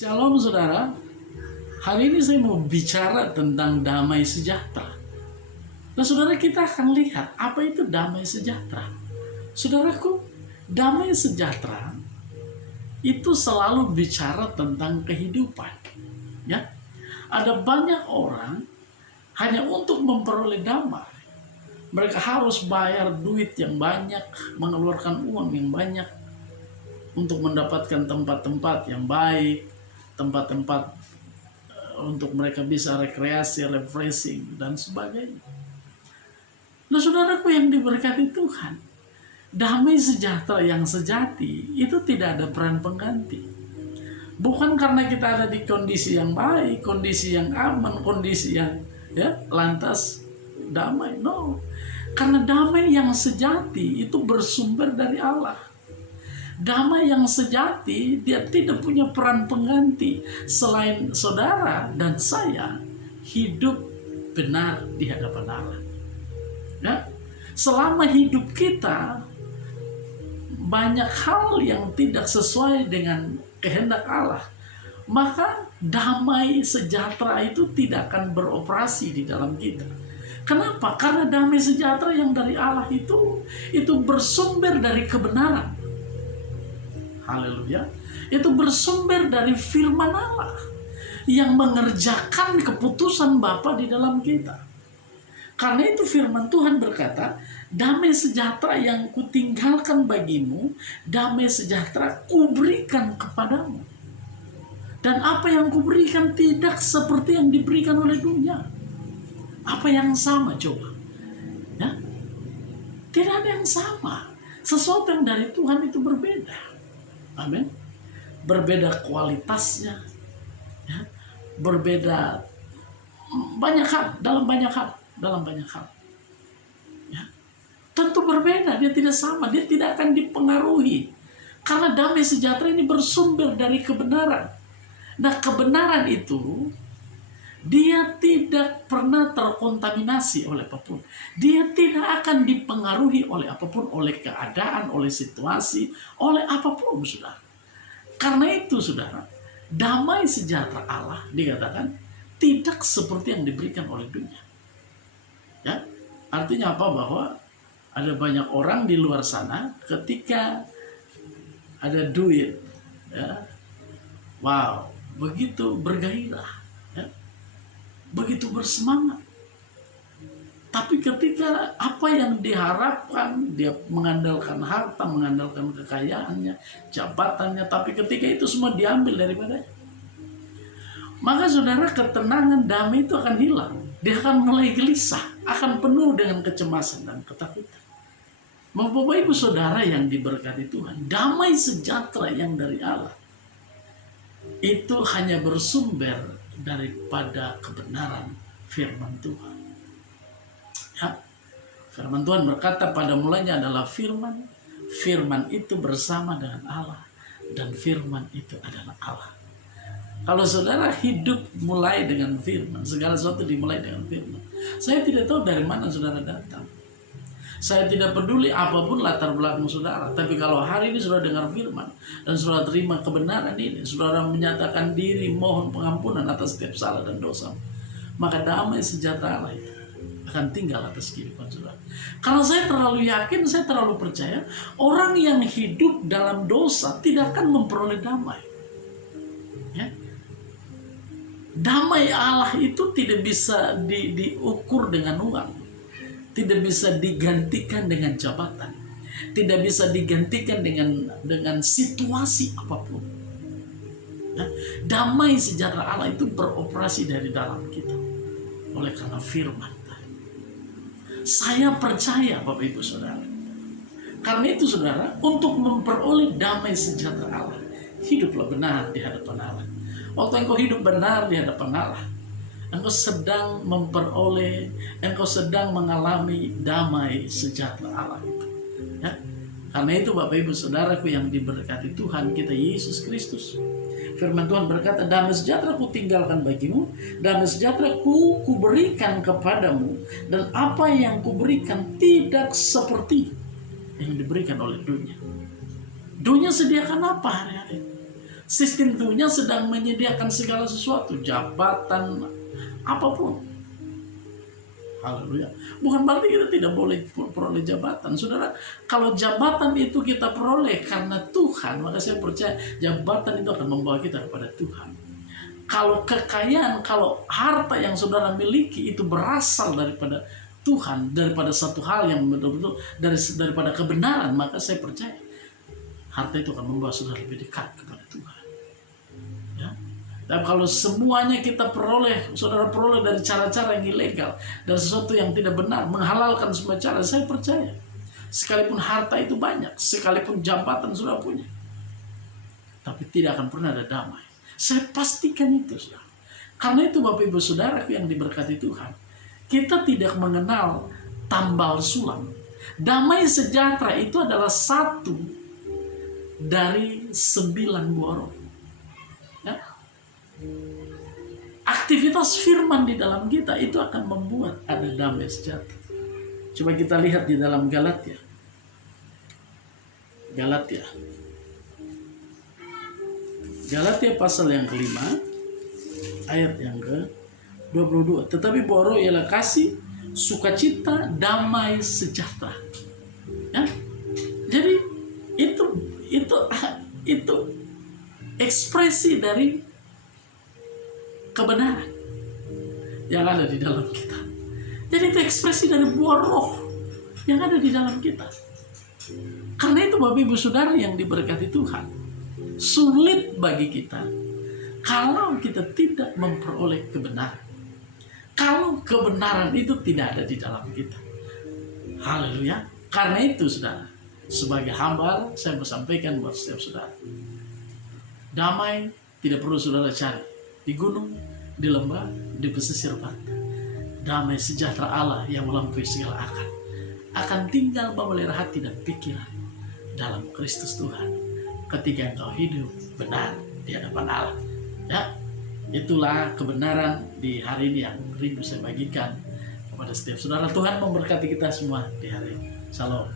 Shalom saudara, hari ini saya mau bicara tentang damai sejahtera. Nah saudara, kita akan lihat apa itu damai sejahtera. Saudaraku, damai sejahtera itu selalu bicara tentang kehidupan. Ya, ada banyak orang hanya untuk memperoleh damai. Mereka harus bayar duit yang banyak, mengeluarkan uang yang banyak untuk mendapatkan tempat-tempat yang baik, tempat-tempat untuk mereka bisa rekreasi, refreshing, dan sebagainya. Nah saudaraku yang diberkati Tuhan, damai sejahtera yang sejati itu tidak ada peran pengganti. Bukan karena kita ada di kondisi yang baik, kondisi yang aman, kondisi yang lantas damai. No, karena damai yang sejati itu bersumber dari Allah. Damai yang sejati, dia tidak punya peran pengganti selain saudara dan saya hidup benar di hadapan Allah. Ya, selama hidup kita banyak hal yang tidak sesuai dengan kehendak Allah, maka damai sejahtera itu tidak akan beroperasi di dalam kita. Kenapa? Karena damai sejahtera yang dari Allah itu bersumber dari kebenaran. Haleluya. Itu bersumber dari firman Allah yang mengerjakan keputusan Bapa di dalam kita. Karena itu firman Tuhan berkata, damai sejahtera yang kutinggalkan bagimu, damai sejahtera kuberikan kepadamu. Dan apa yang kuberikan tidak seperti yang diberikan oleh dunia. Apa yang sama coba? Ya? Tidak ada yang sama. Sesuatu yang dari Tuhan itu berbeda. Amin. Berbeda kualitasnya, ya, berbeda banyak hal, dalam banyak hal. Ya. Tentu berbeda, dia tidak sama, dia tidak akan dipengaruhi. Karena damai sejahtera ini bersumber dari kebenaran. Nah, kebenaran itu dia tidak pernah terkontaminasi oleh apapun. Dia tidak akan dipengaruhi oleh apapun, oleh keadaan, oleh situasi, oleh apapun, saudara. Karena itu, saudara, damai sejahtera Allah dikatakan tidak seperti yang diberikan oleh dunia. Ya, artinya apa? Bahwa ada banyak orang di luar sana ketika ada duit, ya, wow, begitu bergairah. Begitu bersemangat. Tapi ketika apa yang diharapkan, dia mengandalkan harta, mengandalkan kekayaannya, jabatannya, tapi ketika itu semua diambil daripadanya, maka saudara, ketenangan, damai itu akan hilang. Dia akan mulai gelisah, akan penuh dengan kecemasan dan ketakutan. Bapak Ibu saudara yang diberkati Tuhan, damai sejahtera yang dari Allah itu hanya bersumber daripada kebenaran firman Tuhan. Ya, firman Tuhan berkata pada mulanya adalah firman. Firman itu bersama dengan Allah dan firman itu adalah Allah. Kalau saudara hidup mulai dengan firman, segala sesuatu dimulai dengan firman. Saya tidak tahu dari mana saudara datang. Saya tidak peduli apapun latar belakang saudara. Tapi kalau hari ini saudara dengar firman dan saudara terima kebenaran ini, saudara menyatakan diri mohon pengampunan atas setiap salah dan dosa, maka damai sejahtera Allah itu akan tinggal atas kehidupan saudara. Kalau saya terlalu yakin, saya terlalu percaya, orang yang hidup dalam dosa tidak akan memperoleh damai. Ya? Damai Allah itu tidak bisa diukur dengan uang. Tidak bisa digantikan dengan jabatan. Tidak bisa digantikan dengan situasi apapun. Ya? Damai sejahtera Allah itu beroperasi dari dalam kita. Oleh karena firman. Saya percaya Bapak Ibu Saudara. Karena itu saudara, untuk memperoleh damai sejahtera Allah, hiduplah benar di hadapan Allah. Waktu engkau hidup benar di hadapan Allah, engkau sedang memperoleh, engkau sedang mengalami damai sejahtera Allah itu. Ya? Karena itu Bapak Ibu Saudaraku yang diberkati Tuhan kita Yesus Kristus. Firman Tuhan berkata, damai sejahtera ku tinggalkan bagimu, damai sejahtera ku berikan kepadamu, dan apa yang ku berikan tidak seperti yang diberikan oleh dunia. Dunia sediakan apa hari-hari? Sistem dunia sedang menyediakan segala sesuatu, jabatan, apapun. Haleluya. Bukan berarti kita tidak boleh peroleh jabatan. Saudara, kalau jabatan itu kita peroleh karena Tuhan, maka saya percaya jabatan itu akan membawa kita kepada Tuhan. Kalau kekayaan, kalau harta yang saudara miliki itu berasal daripada Tuhan, daripada satu hal yang betul-betul daripada kebenaran, maka saya percaya harta itu akan membawa saudara lebih dekat kepada Tuhan. Ya. Dan kalau semuanya kita peroleh, saudara peroleh dari cara-cara yang ilegal, dan sesuatu yang tidak benar, menghalalkan semua cara, saya percaya sekalipun harta itu banyak, sekalipun jabatan sudah punya, tapi tidak akan pernah ada damai. Saya pastikan itu, saudara. Karena itu Bapak Ibu Saudaraku yang diberkati Tuhan, kita tidak mengenal tambal sulam. Damai sejahtera itu adalah satu dari 9 buah roh. Ya. Aktivitas firman di dalam kita itu akan membuat ada damai sejahtera. Coba kita lihat di dalam Galatia. Galatia pasal yang kelima, ayat yang ke-22. Tetapi buah roh ialah kasih, sukacita, damai sejahtera. Ya. Jadi itu ekspresi dari kebenaran yang ada di dalam kita. Jadi itu ekspresi dari buah roh yang ada di dalam kita. Karena itu Bapak Ibu Saudara yang diberkati Tuhan, sulit bagi kita kalau kita tidak memperoleh kebenaran. Kalau kebenaran itu tidak ada di dalam kita. Haleluya. Karena itu saudara, sebagai hamba saya mau sampaikan buat setiap saudara, damai tidak perlu saudara cari di gunung, di lembah, di pesisir pantai. Damai sejahtera Allah yang melampaui segala akal akan tinggal memelihara hati dan pikiran dalam Kristus Tuhan ketika engkau hidup benar di hadapan Allah. Ya, itulah kebenaran di hari ini yang rindu saya bagikan kepada setiap saudara. Tuhan memberkati kita semua di hari ini. Shalom.